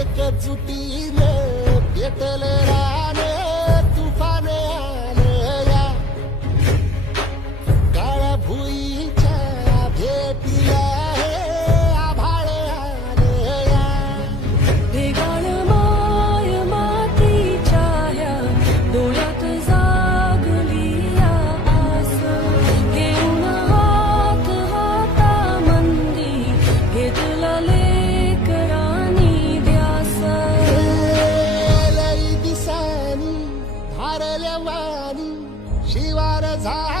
एकजुटीने पेटले राने तुफाने आले या. काळ्या भुईच्या भेटीला हे आभाळे आले या. भेगाण माय मातीच्या ह्या डोळ्यात जागली या आस. घेऊन हात हाता मंदी घेतला ले वाणी शिवार झा